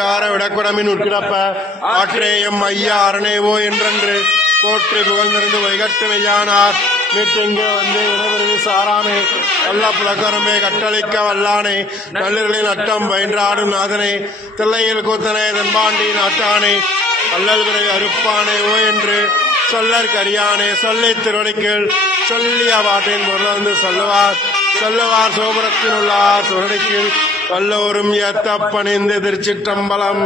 விகார விடக்குடமின் உட்கிடப்ப ஆற்றேயம் ஐயா அரணேவோ என்றென்று கோற்று புகழ்ந்திருந்து வைகட்டு மெய்யானார் மீட்டிங்கு வந்து வினவிருது சாரானே வல்ல புலக்கரம்பே கட்டளிக்க வல்லானே நல்லர்களின் அட்டம் பயின்றாடும் நாதனே தில்லையில் கூத்தனே தென்பாண்டி நாட்டானே அல்லல் விரை அறுப்பானே ஓ என்று சொல்லற் கரியானே சொல்லி திருவடிக்குள் சொல்லிய பாட்டின் பொருளந்து சொல்லுவார் சோபுரத்தில் உள்ளார் சுவடிக்குள் வல்லோரும் ஏத்த பணிந்து திருச்சிற்றம்பலம்.